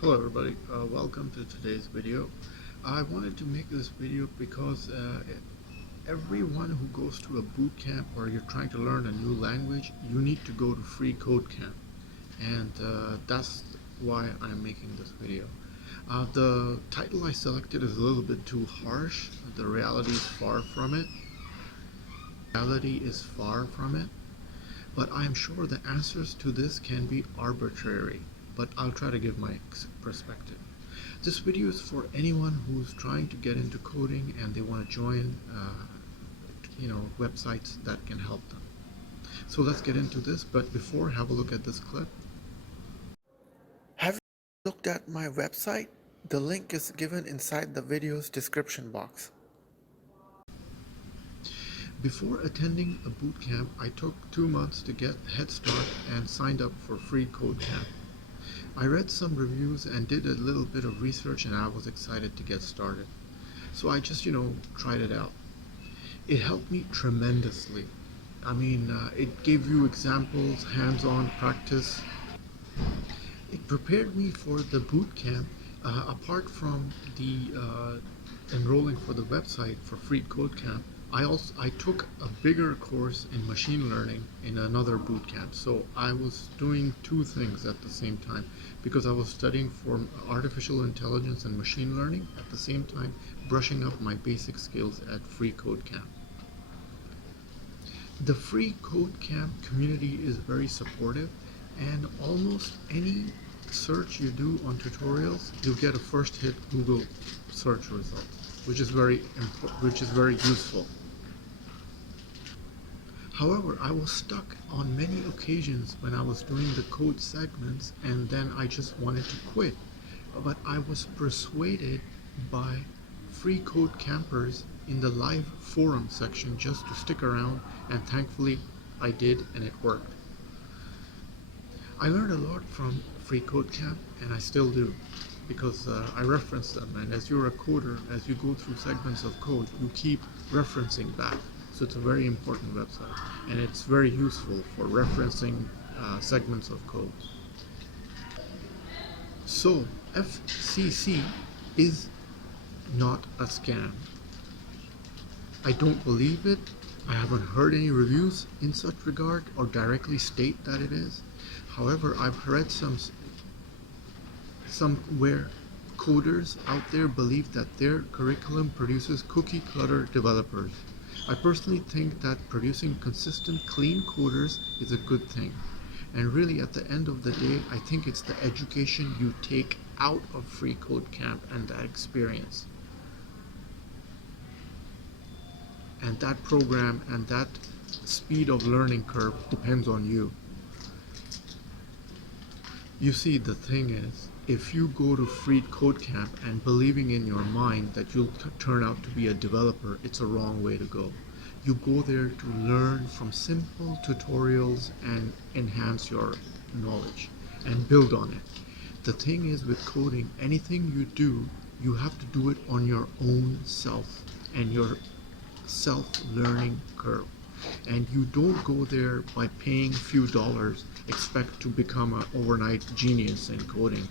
Hello everybody, welcome to today's video. I wanted to make this video because everyone who goes to a boot camp or you're trying to learn a new language, you need to go to FreeCodeCamp, and that's why I'm making this video. The title I selected is a little bit too harsh. The reality is far from it. But I'm sure the answers to this can be arbitrary, but I'll try to give my perspective. This video is for anyone who's trying to get into coding and they want to join websites that can help them. So let's get into this, but before, have a look at this clip. Have you looked at my website? The link is given inside the video's description box. Before attending a boot camp, I took 2 months to get a head start and signed up for FreeCodeCamp. I read some reviews and did a little bit of research, and I was excited to get started. So I just, tried it out. It helped me tremendously. It gave you examples, hands-on practice. It prepared me for the boot camp, apart from the enrolling for the website for FreeCodeCamp. I took a bigger course in machine learning in another boot camp. So I was doing two things at the same time because I was studying for artificial intelligence and machine learning at the same time brushing up my basic skills at FreeCodeCamp. The FreeCodeCamp community is very supportive, and almost any search you do on tutorials, you get a first hit Google search result, which is very useful. However, I was stuck on many occasions when I was doing the code segments, and then I just wanted to quit. But I was persuaded by free code campers in the live forum section just to stick around, and thankfully I did, and it worked. I learned a lot from FreeCodeCamp, and I still do, because I reference them, and as you're a coder, as you go through segments of code, you keep referencing back. So it's a very important website, and it's very useful for referencing segments of code. So FCC is not a scam. I don't believe it. I haven't heard any reviews in such regard or directly state that it is. However, I've read some where coders out there believe that their curriculum produces cookie cutter developers. I personally think that producing consistent, clean coders is a good thing. And really, at the end of the day, I think it's the education you take out of FreeCodeCamp and that experience. And that program and that speed of learning curve depends on you. You see, the thing is, if you go to FreeCodeCamp and believing in your mind that you'll turn out to be a developer, it's a wrong way to go. You go there to learn from simple tutorials and enhance your knowledge and build on it. The thing is, with coding, anything you do, you have to do it on your own self and your self-learning curve. And you don't go there by paying a few dollars, expect to become an overnight genius in coding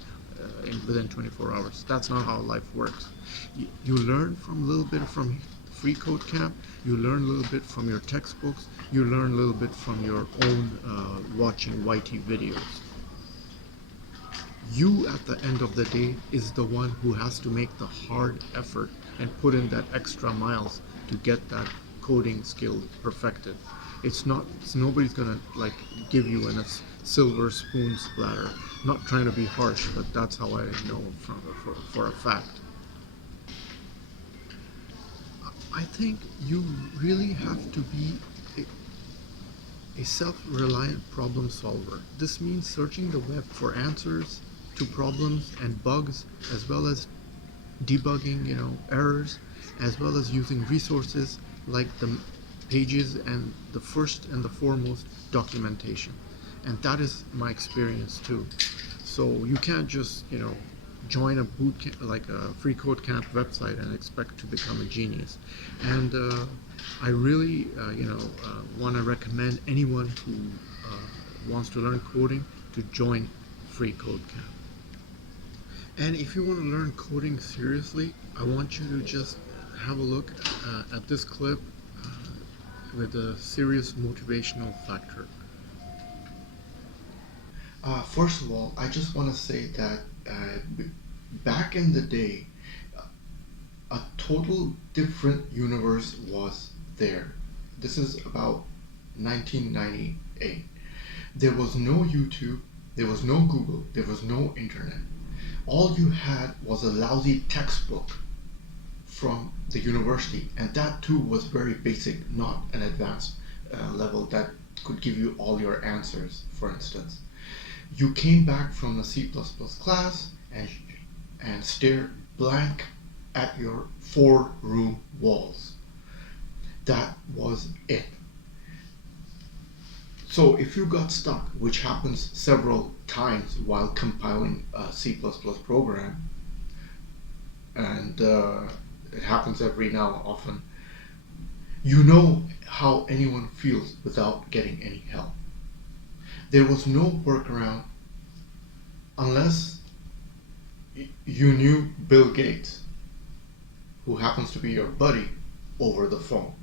within 24 hours. That's not how life works. You learn from a little bit from FreeCodeCamp, you learn a little bit from your textbooks, you learn a little bit from your own watching YT videos. You, at the end of the day, is the one who has to make the hard effort and put in that extra miles to get that coding skill perfected. Nobody's gonna give you a silver spoon splatter. Not trying to be harsh, but that's how I know for a fact. I think you really have to be a self-reliant problem solver. This means searching the web for answers to problems and bugs, as well as debugging, errors, as well as using resources like the pages and the first and the foremost documentation. And that is my experience too. So you can't just, join a boot camp, like a FreeCodeCamp website, and expect to become a genius. And I really, want to recommend anyone who wants to learn coding to join FreeCodeCamp. And if you want to learn coding seriously, I want you to just have a look at this clip with a serious motivational factor. First of all, I just want to say that back in the day, a total different universe was there. This is about 1998. There was no YouTube, there was no Google, there was no internet. All you had was a lousy textbook from the university, and that too was very basic, not an advanced level that could give you all your answers, for instance. You came back from the C++ class and stared blank at your 4-room walls. That was it. So if you got stuck, which happens several times while compiling a C++ program, and it happens every now and often, you know how anyone feels without getting any help. There was no workaround unless you knew Bill Gates, who happens to be your buddy, over the phone.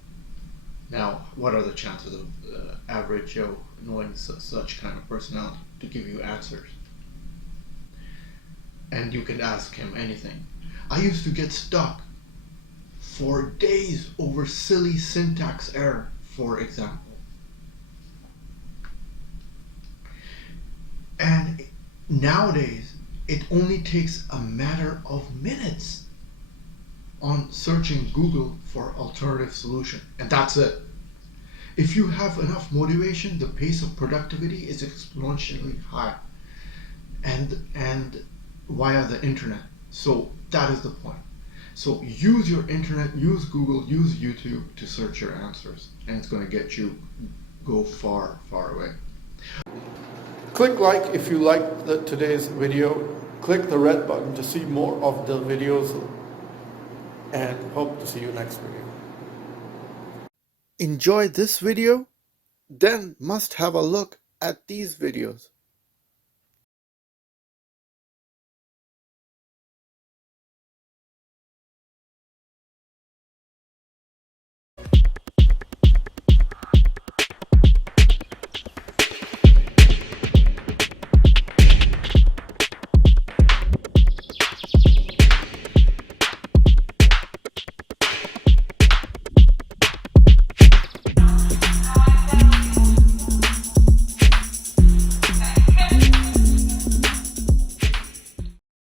Now, what are the chances of average Joe knowing such kind of personality to give you answers? And you can ask him anything. I used to get stuck for days over silly syntax error, for example. And nowadays, it only takes a matter of minutes on searching Google for alternative solution, and that's it. If you have enough motivation, the pace of productivity is exponentially high, and via the internet. So that is the point. So use your internet, use Google, use YouTube to search your answers, and it's going to get you go far, far away. Click like if you liked today's video. Click the red button to see more of the videos, and hope to see you next video. Enjoy this video? Then must have a look at these videos.